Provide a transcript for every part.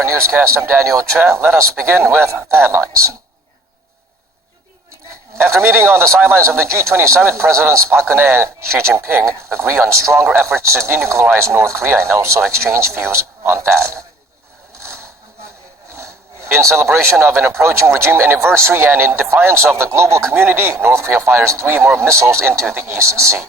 our newscast. I'm Daniel Che. Let us begin with the headlines. After meeting on the sidelines of the G20 summit, Presidents Park Geun-hye and Xi Jinping agree on stronger efforts to denuclearize North Korea and also exchange views on that. In celebration of an approaching regime anniversary and in defiance of the global community, North Korea fires 3 more missiles into the East Sea.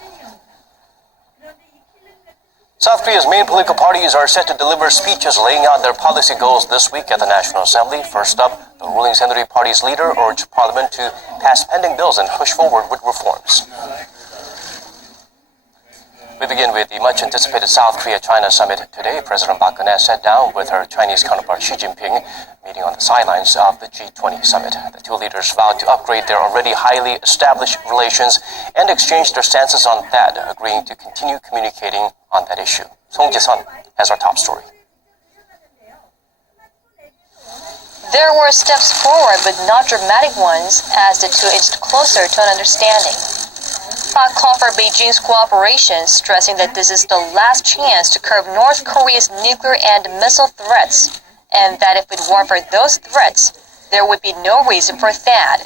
South Korea's main political parties are set to deliver speeches laying out their policy goals this week at the National Assembly. First up, the ruling Saenuri Party's leader urged Parliament to pass pending bills and push forward with reforms. We begin with the much-anticipated South Korea-China summit today. President Park Geun-hye sat down with her Chinese counterpart Xi Jinping, meeting on the sidelines of the G20 summit. The two leaders vowed to upgrade their already highly established relations and exchanged their stances on that, agreeing to continue communicating on that issue. Song Ji-sun has our top story. There were steps forward, but not dramatic ones, as the two edged closer to an understanding. Park called for Beijing's cooperation, stressing that this is the last chance to curb North Korea's nuclear and missile threats, and that if it weren't for those threats, there would be no reason for THAAD.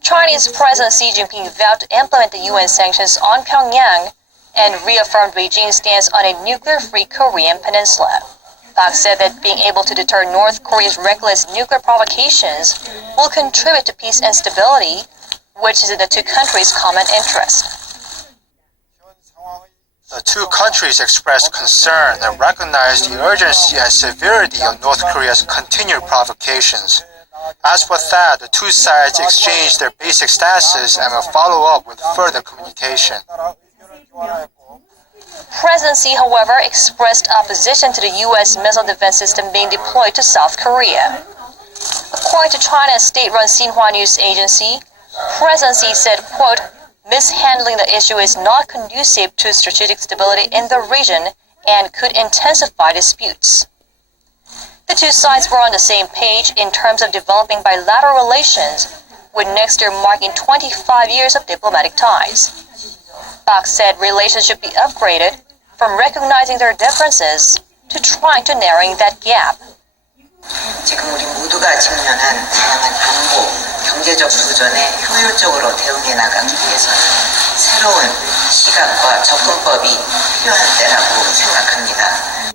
Chinese President Xi Jinping vowed to implement the UN sanctions on Pyongyang and reaffirmed Beijing's stance on a nuclear-free Korean peninsula. Park said that being able to deter North Korea's reckless nuclear provocations will contribute to peace and stability, which is in the two countries' common interest. The two countries expressed concern and recognized the urgency and severity of North Korea's continued provocations. As for that, the two sides exchanged their basic stances and will follow up with further communication. President Xi, however, expressed opposition to the U.S. missile defense system being deployed to South Korea. According to China's state-run Xinhua news agency, President Xi said, quote, "Mishandling the issue is not conducive to strategic stability in the region and could intensify disputes." The two sides were on the same page in terms of developing bilateral relations, with next year marking 25 years of diplomatic ties. Park said relations should be upgraded from recognizing their differences to trying to narrowing that gap. 지금 우리 모두가 직면한 다양한 안보, 경제적 도전에 효율적으로 대응해 나가기 위해서는 새로운 시각과 접근법이 필요한 때라고 생각합니다.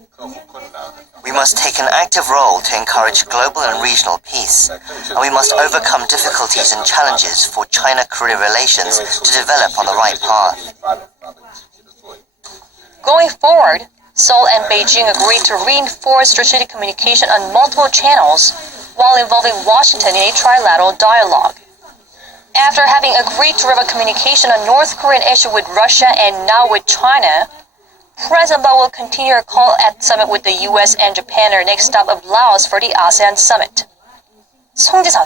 We must take an active role to encourage global and regional peace, and we must overcome difficulties and challenges for China-Korea relations to develop on the right path. Going forward, Seoul and Beijing agreed to reinforce strategic communication on multiple channels while involving Washington in a trilateral dialogue. After having agreed to revive communication on North Korean issue with Russia and now with China, President Park will continue her call at summit with the U.S. and Japan, her next stop of Laos for the ASEAN summit. Song Ji-sun,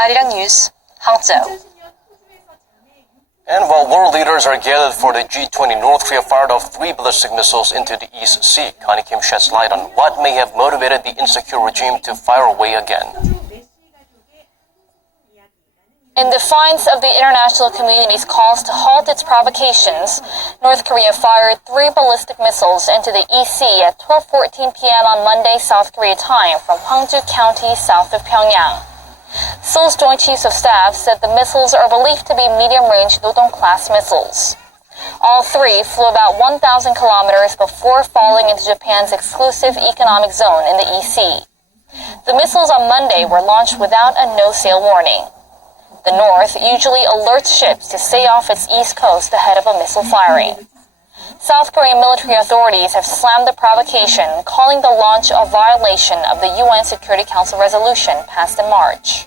Arirang News, Hangzhou. And while world leaders are gathered for the G20, North Korea fired off 3 ballistic missiles into the East Sea. Connie Kim sheds light on what may have motivated the insecure regime to fire away again. In defiance of the international community's calls to halt its provocations, North Korea fired 3 ballistic missiles into the East Sea at 12:14 p.m. on Monday, South Korea time, from Hwangju County, south of Pyongyang. Seoul's Joint Chiefs of Staff said the missiles are believed to be medium-range Nodong-class missiles. All 3 flew about 1,000 kilometers before falling into Japan's exclusive economic zone in the EC. The missiles on Monday were launched without a no-sail warning. The North usually alerts ships to stay off its east coast ahead of a missile firing. South Korean military authorities have slammed the provocation, calling the launch a violation of the UN Security Council resolution passed in March.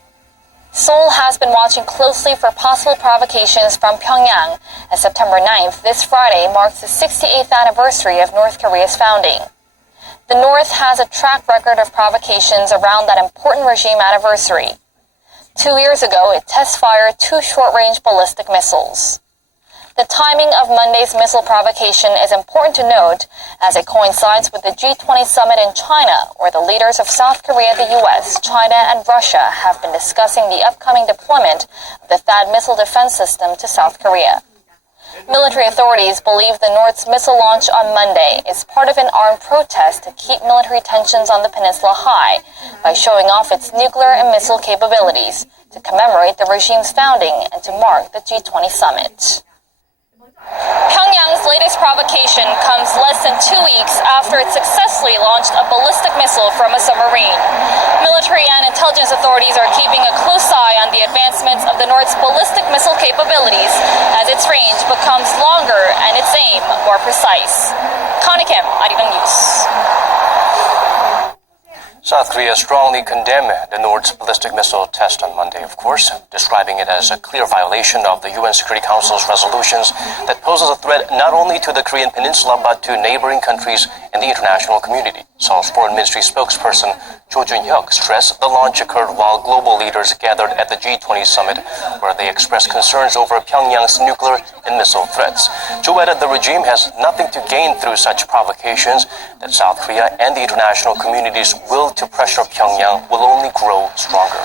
Seoul has been watching closely for possible provocations from Pyongyang, as September 9th, this Friday, marks the 68th anniversary of North Korea's founding. The North has a track record of provocations around that important regime anniversary. 2 years ago, it test-fired 2 short-range ballistic missiles. The timing of Monday's missile provocation is important to note, as it coincides with the G20 summit in China, where the leaders of South Korea, the US, China, and Russia have been discussing the upcoming deployment of the THAAD missile defense system to South Korea. Military authorities believe the North's missile launch on Monday is part of an armed protest to keep military tensions on the peninsula high by showing off its nuclear and missile capabilities to commemorate the regime's founding and to mark the G20 summit. Pyongyang's latest provocation comes less than 2 weeks after it successfully launched a ballistic missile from a submarine. Military and intelligence authorities are keeping a close eye on the advancements of the North's ballistic missile capabilities as its range becomes longer and its aim more precise. Connie Kim, Arirang News. South Korea strongly condemned the North's ballistic missile test on Monday, of course, describing it as a clear violation of the UN Security Council's resolutions that poses a threat not only to the Korean peninsula but to neighboring countries and the international community. Seoul's Foreign Ministry spokesperson Cho Jun-hyuk stressed the launch occurred while global leaders gathered at the G20 summit, where they expressed concerns over Pyongyang's nuclear and missile threats. Cho added the regime has nothing to gain through such provocations, that South Korea and the international community's will to pressure Pyongyang will only grow stronger.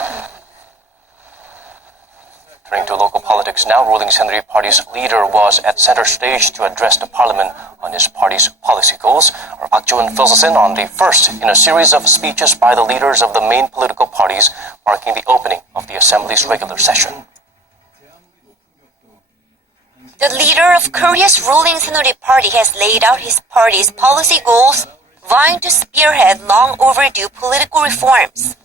Turning to local politics now, ruling Saenuri Party's leader was at center stage to address the parliament on his party's policy goals. Our Park Jo-eun fills us in on the first in a series of speeches by the leaders of the main political parties, marking the opening of the Assembly's regular session. The leader of Korea's ruling Saenuri Party has laid out his party's policy goals, vying to spearhead long overdue political reforms.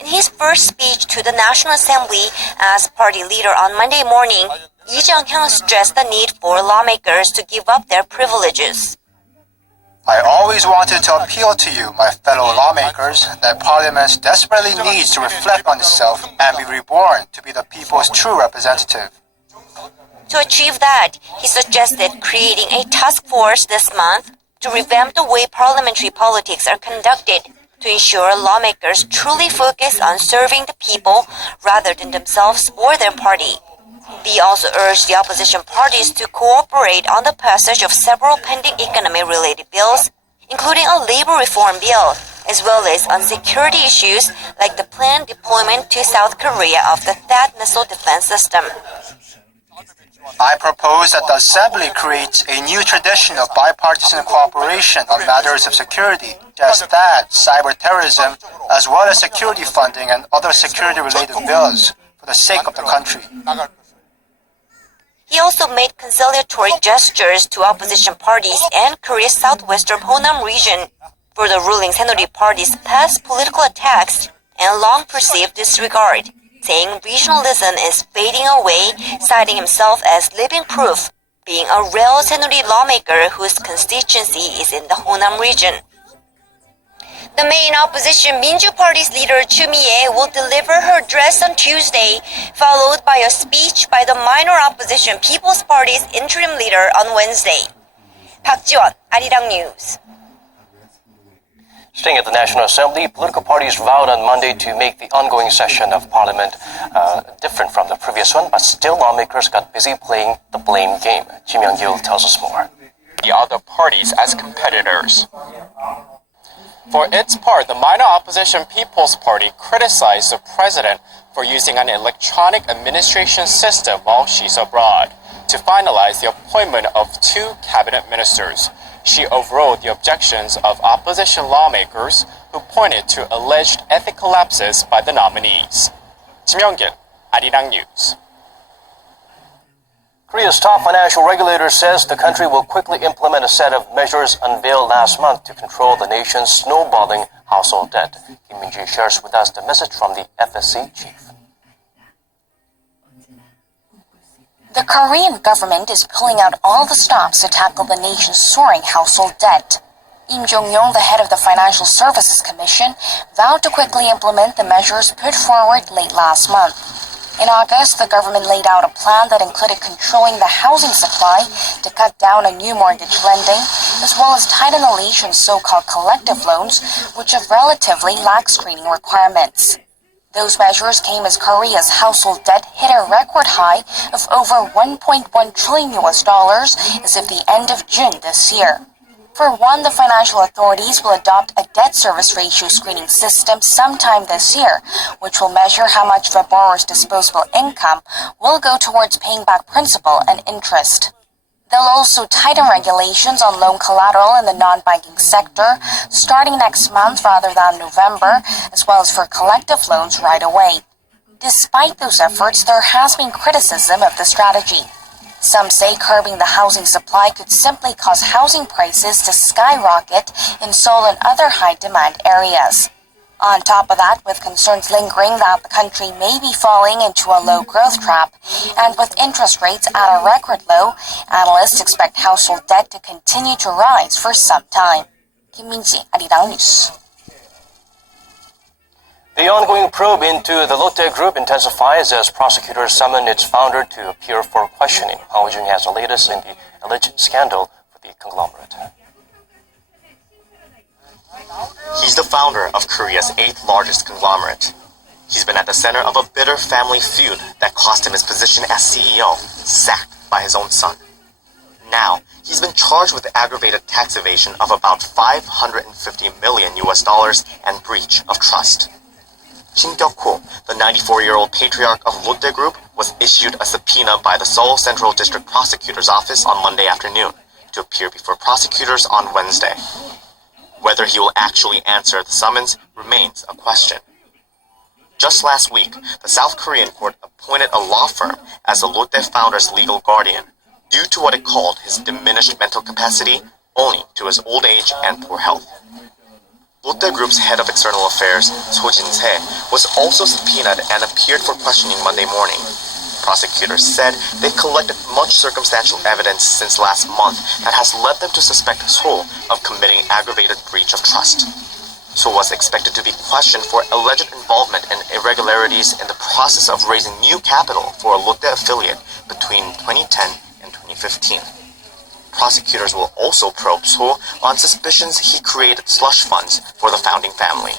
In his first speech to the National Assembly as party leader on Monday morning, Lee Jung-hyun stressed the need for lawmakers to give up their privileges. I always wanted to appeal to you, my fellow lawmakers, that Parliament desperately needs to reflect on itself and be reborn to be the people's true representative. To achieve that, he suggested creating a task force this month to revamp the way parliamentary politics are conducted, to ensure lawmakers truly focus on serving the people rather than themselves or their party. Lee also urged the opposition parties to cooperate on the passage of several pending economy-related bills, including a labor reform bill, as well as on security issues like the planned deployment to South Korea of the THAAD missile defense system. I propose that the Assembly creates a new tradition of bipartisan cooperation on matters of security, just that, cyber terrorism, as well as security funding and other security-related bills, for the sake of the country. He also made conciliatory gestures to opposition parties and Korea's southwestern Honam region for the ruling Saenuri Party's past political attacks and long-perceived disregard, saying regionalism is fading away, citing himself as living proof, being a real Saenuri lawmaker whose constituency is in the Honam region. The main opposition Minju Party's leader Chu Mi-ae will deliver her address on Tuesday, followed by a speech by the minor opposition People's Party's interim leader on Wednesday. Park Jo-eun, Arirang News. Staying at the National Assembly, political parties vowed on Monday to make the ongoing session of Parliament different from the previous one, but still lawmakers got busy playing the blame game. Kim Young-gil tells us more. The other parties as competitors. For its part, the minor opposition People's Party criticized the president for using an electronic administration system while she's abroad to finalize the appointment of 2 cabinet ministers. She overrode the objections of opposition lawmakers who pointed to alleged ethical lapses by the nominees. Kim Young-gil, Arirang News. Korea's top financial regulator says the country will quickly implement a set of measures unveiled last month to control the nation's snowballing household debt. Kim Min-ji shares with us the message from the FSC chief. The Korean government is pulling out all the stops to tackle the nation's soaring household debt. Im Jong-yong, the head of the Financial Services Commission, vowed to quickly implement the measures put forward late last month. In August, the government laid out a plan that included controlling the housing supply to cut down on new mortgage lending, as well as tighten the nation's so-called collective loans, which have relatively lax screening requirements. Those measures came as Korea's household debt hit a record high of over $1.1 trillion as of the end of June this year. For one, the financial authorities will adopt a debt service ratio screening system sometime this year, which will measure how much of a borrower's disposable income will go towards paying back principal and interest. They'll also tighten regulations on loan collateral in the non-banking sector starting next month rather than November, as well as for collective loans right away. Despite those efforts, there has been criticism of the strategy. Some say curbing the housing supply could simply cause housing prices to skyrocket in Seoul and other high-demand areas. On top of that, with concerns lingering that the country may be falling into a low-growth trap, and with interest rates at a record low, analysts expect household debt to continue to rise for some time. Kim Min-ji, Arirang News. The ongoing probe into the Lotte Group intensifies as prosecutors summon its founder to appear for questioning. Hwang Woo-jung has the latest in the alleged scandal with the conglomerate. He's the founder of Korea's 8th largest conglomerate. He's been at the center of a bitter family feud that cost him his position as CEO, sacked by his own son. Now, he's been charged with aggravated tax evasion of about $550 million and breach of trust. Kim Kyuk-ho, the 94-year-old patriarch of Lotte Group, was issued a subpoena by the Seoul Central District Prosecutor's Office on Monday afternoon to appear before prosecutors on Wednesday. Whether he will actually answer the summons remains a question. Just last week, the South Korean court appointed a law firm as the Lotte founder's legal guardian, due to what it called his diminished mental capacity owing to his old age and poor health. Lotte Group's head of external affairs, So Jin-se, was also subpoenaed and appeared for questioning Monday morning. Prosecutors said they collected much circumstantial evidence since last month that has led them to suspect So of committing aggravated breach of trust. So was expected to be questioned for alleged involvement in irregularities in the process of raising new capital for a Lotte affiliate between 2010 and 2015. Prosecutors will also probe So on suspicions he created slush funds for the founding family.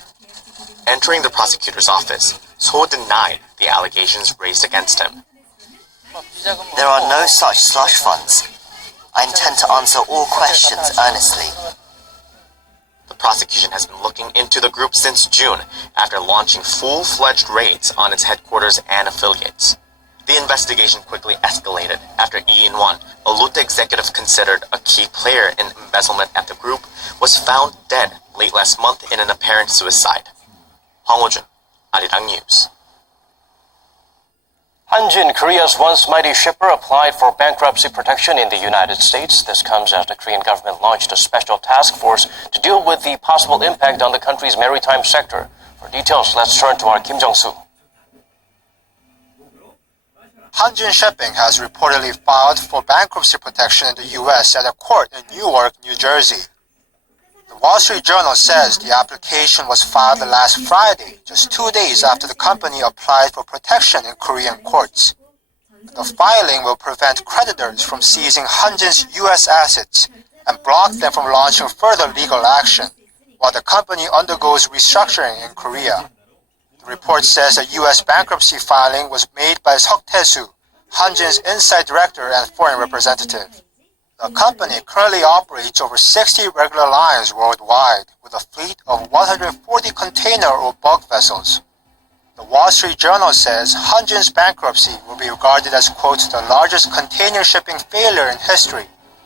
Entering the prosecutor's office, So denied the allegations raised against him. There are no such slush funds. I intend to answer all questions earnestly. The prosecution has been looking into the group since June after launching full-fledged raids on its headquarters and affiliates. The investigation quickly escalated after Lee In-won, a Lotte executive considered a key player in embezzlement at the group, was found dead late last month in an apparent suicide. Hwang Woo-jung, Arirang News. Hanjin, Korea's once mighty shipper, applied for bankruptcy protection in the United States. This comes as the Korean government launched a special task force to deal with the possible impact on the country's maritime sector. For details, let's turn to our Kim Jong-soo. Hanjin Shipping has reportedly filed for bankruptcy protection in the U.S. at a court in Newark, New Jersey. The Wall Street Journal says the application was filed last Friday, just 2 days after the company applied for protection in Korean courts. The filing will prevent creditors from seizing Hanjin's U.S. assets and block them from launching further legal action, while the company undergoes restructuring in Korea. The report says a U.S. bankruptcy filing was made by Seok Tae-soo, Hanjin's inside director and foreign representative. The company currently operates over 60 regular lines worldwide, with a fleet of 140 container or bulk vessels. The Wall Street Journal says Hanjin's bankruptcy will be regarded as, quote, the largest container shipping failure in history,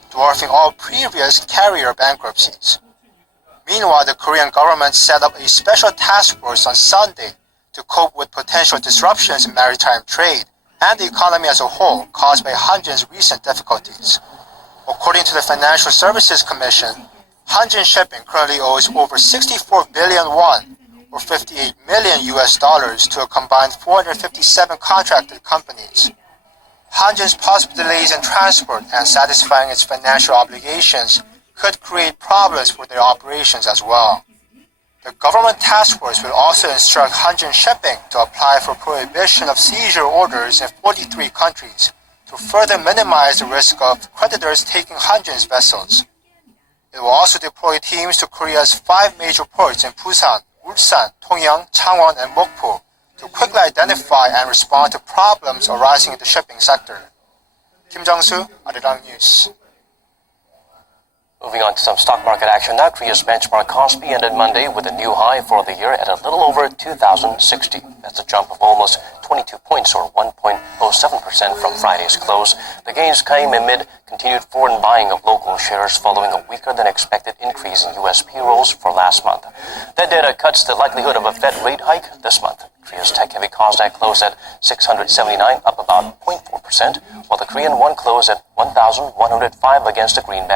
dwarfing all previous carrier bankruptcies. Meanwhile, the Korean government set up a special task force on Sunday to cope with potential disruptions in maritime trade and the economy as a whole caused by Hanjin's recent difficulties. According to the Financial Services Commission, Hanjin Shipping currently owes over 64 billion won, or $58 million to a combined 457 contracted companies. Hanjin's possible delays in transport and satisfying its financial obligations could create problems for their operations as well. The government task force will also instruct Hanjin Shipping to apply for prohibition of seizure orders in 43 countries to further minimize the risk of creditors taking Hanjin's vessels. It will also deploy teams to Korea's 5 major ports in Busan, Ulsan, Dongyang, Changwon, and Mokpo to quickly identify and respond to problems arising in the shipping sector. Kim Jong-soo, Arirang News. Moving on to some stock market action now. Korea's benchmark Kospi ended Monday with a new high for the year at a little over 2,060. That's a jump of almost 22 points or 1.07% from Friday's close. The gains came amid continued foreign buying of local shares following a weaker than expected increase in U.S. payrolls for last month. That data cuts the likelihood of a Fed rate hike this month. Korea's tech-heavy Kosdaq closed at 679, up about 0.4%, while the Korean won closed at 1,105 against the greenback